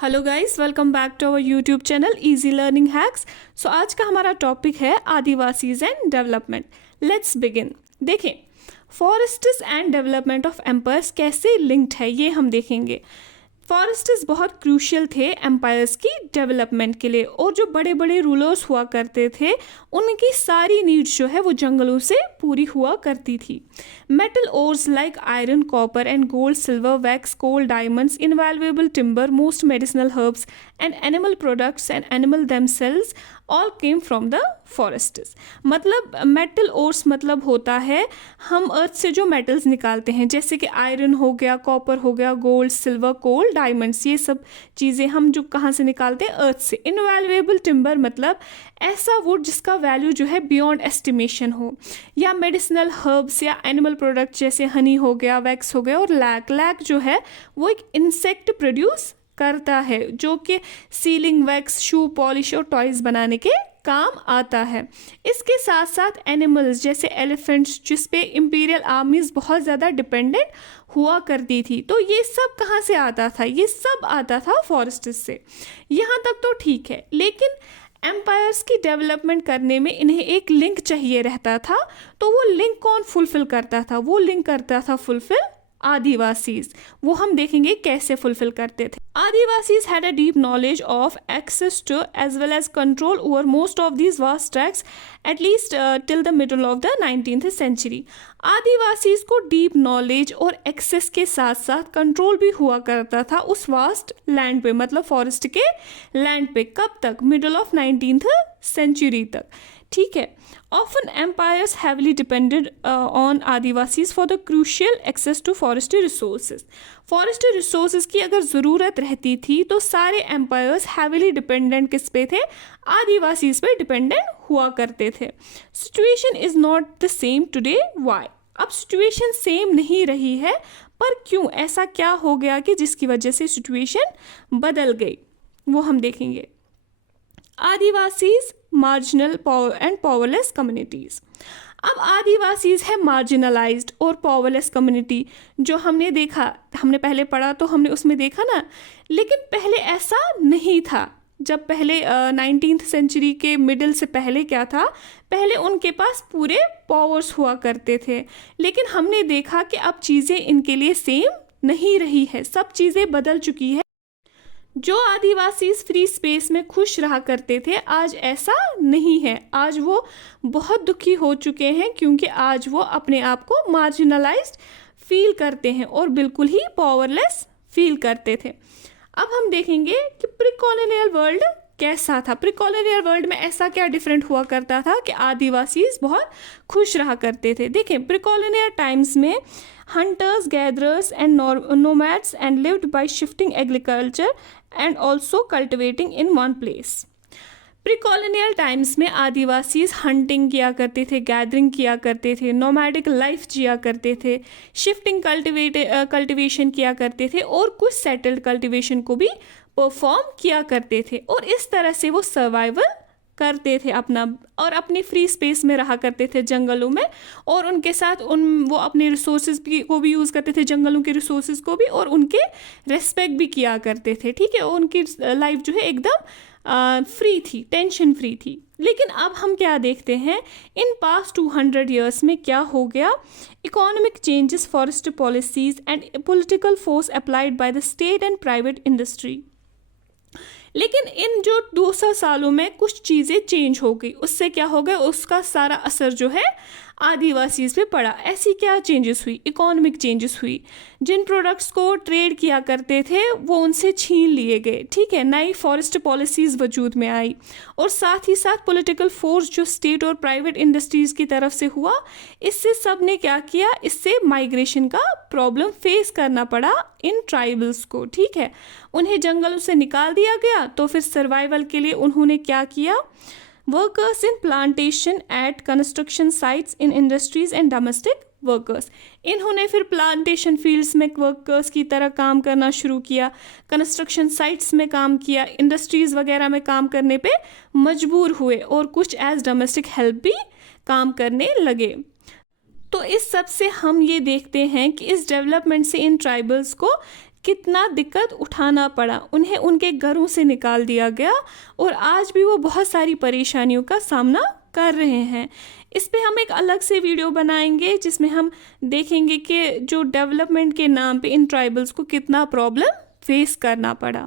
Hello guys, welcome back to our YouTube channel easy learning hacks. So आज का हमारा topic है Adivasis and development. Let's begin. देखें, forests and development of empires कैसे linked है ये हम देखेंगे। फॉरेस्ट्स बहुत क्रूशियल थे एम्पायर्स की डेवलपमेंट के लिए, और जो बड़े बड़े रूलर्स हुआ करते थे उनकी सारी नीड्स जो है वो जंगलों से पूरी हुआ करती थी। Metal ores like iron, copper and gold, silver, wax, coal, diamonds, invaluable timber, most medicinal herbs and animal products and animal themselves all came from the forests. मतलब मेटल ओर्स मतलब होता है हम अर्थ से जो मेटल्स निकालते हैं, जैसे कि आयरन हो गया, कॉपर हो गया, गोल्ड, सिल्वर, कोल, डायमंड्स, ये सब चीज़ें हम जो कहाँ से निकालते हैं, अर्थ से। इनवैल्युएबल टिम्बर मतलब ऐसा वुड जिसका वैल्यू जो है बियॉन्ड एस्टिमेशन हो, या मेडिसिनल हर्ब्स या एनिमल प्रोडक्ट जैसे हनी हो गया, वैक्स हो गया, और लैक जो है वो एक इंसेक्ट प्रोड्यूस करता है जो कि सीलिंग वैक्स, शू पॉलिश और टॉयज बनाने के काम आता है। इसके साथ साथ एनिमल्स जैसे एलिफेंट्स, जिस पे इंपीरियल आर्मीज बहुत ज़्यादा डिपेंडेंट हुआ करती थी, तो ये सब कहाँ से आता था? ये सब आता था फॉरेस्ट से। यहाँ तक तो ठीक है, लेकिन एम्पायर्स की डेवलपमेंट करने में इन्हें एक लिंक चाहिए रहता था। तो वो लिंक कौन फुलफिल करता था? वो लिंक करता था फुलफिल आदिवासीज। वो हम देखेंगे कैसे फुलफिल करते थे। Adivasis had a deep knowledge of access to as well as control over most of these vast tracts at least till the middle of the 19th century. Adivasis को डीप नॉलेज और एक्सेस के साथ साथ कंट्रोल भी हुआ करता था उस वास्ट लैंड पे, मतलब फॉरेस्ट के लैंड पे। कब तक? मिडल ऑफ 19th सेंचुरी तक। ठीक है। Often empires heavily depended on Adivasis for the crucial access to forestry resources. Forestry resources की अगर ज़रूरत रहती थी तो सारे empires heavily dependent किस पे थे? आदिवासीज पे dependent हुआ करते थे। Situation is not the same today. Why? अब सिचुएशन सेम नहीं रही है, पर क्यों? ऐसा क्या हो गया कि जिसकी वजह से सिचुएशन बदल गई, वो हम देखेंगे। Adivasis marginal and powerless communities. अब आदिवासीज है मार्जिनलाइज्ड और पावरलेस कम्युनिटी, जो हमने देखा, हमने पहले पढ़ा तो हमने उसमें देखा ना, लेकिन पहले ऐसा नहीं था। जब पहले 19th सेंचुरी के मिडिल से पहले क्या था? पहले उनके पास पूरे पावर्स हुआ करते थे, लेकिन हमने देखा कि अब चीज़ें इनके लिए सेम नहीं रही है, सब चीज़ें बदल चुकी है। जो आदिवासी फ्री स्पेस में खुश रहा करते थे, आज ऐसा नहीं है। आज वो बहुत दुखी हो चुके हैं, क्योंकि आज वो अपने आप को मार्जिनलाइज्ड फील करते हैं और बिल्कुल ही पावरलेस फील करते थे। अब हम देखेंगे कि प्री कॉलोनियल वर्ल्ड कैसा था। प्री कॉलोनियल वर्ल्ड में ऐसा क्या डिफरेंट हुआ करता था कि आदिवासीज बहुत खुश रहा करते थे। देखें, प्री कॉलोनियल टाइम्स में hunters, gatherers and nomads and lived by shifting agriculture and also cultivating in one place. Pre colonial times में आदिवासीज हंटिंग किया करते थे, गैदरिंग किया करते थे, नोमैडिक लाइफ जिया करते थे, शिफ्टिंग कल्टिवेशन किया करते थे, और कुछ सेटल्ड कल्टिवेशन को भी परफॉर्म किया करते थे, और इस तरह से वो सर्वाइवल करते थे अपना, और अपनी फ्री स्पेस में रहा करते थे जंगलों में, और उनके साथ वो अपने रिसोर्सेज को भी यूज़ करते थे, जंगलों के रिसोर्सेज को भी, और उनके रेस्पेक्ट भी किया करते थे। ठीक है, उनकी लाइफ जो है एकदम फ्री थी, टेंशन फ्री थी। लेकिन अब हम क्या देखते हैं, इन पास्ट 200 ईयर्स में क्या हो गया? Economic changes, forest policies and political force applied by the state and private industry. लेकिन इन जो 200 सालों में कुछ चीज़ें चेंज हो गई, उससे क्या हो गया? उसका सारा असर जो है आदिवासीज पे पड़ा। ऐसी क्या चेंजेस हुई? इकोनॉमिक चेंजेस हुई। जिन प्रोडक्ट्स को ट्रेड किया करते थे वो उनसे छीन लिए गए। ठीक है, नई फॉरेस्ट पॉलिसीज़ वजूद में आई, और साथ ही साथ पॉलिटिकल फोर्स जो स्टेट और प्राइवेट इंडस्ट्रीज़ की तरफ से हुआ, इससे सब ने क्या किया? इससे माइग्रेशन का प्रॉब्लम फेस करना पड़ा इन ट्राइबल्स को। ठीक है, उन्हें जंगलों से निकाल दिया गया, तो फिर सर्वाइवल के लिए उन्होंने क्या किया? Workers in plantation at construction sites in industries and domestic workers. इन्होंने फिर प्लांटेशन फील्ड्स में वर्कर्स की तरह काम करना शुरू किया, कंस्ट्रक्शन साइट्स में काम किया, इंडस्ट्रीज़ वगैरह में काम करने पे मजबूर हुए, और कुछ एज डोमेस्टिक हेल्प भी काम करने लगे। तो इस सब से हम ये देखते हैं कि इस डेवलपमेंट से इन ट्राइबल्स को कितना दिक्कत उठाना पड़ा, उन्हें उनके घरों से निकाल दिया गया और आज भी वो बहुत सारी परेशानियों का सामना कर रहे हैं। इस पे हम एक अलग से वीडियो बनाएंगे जिसमें हम देखेंगे कि जो डेवलपमेंट के नाम पे इन ट्राइबल्स को कितना प्रॉब्लम फेस करना पड़ा।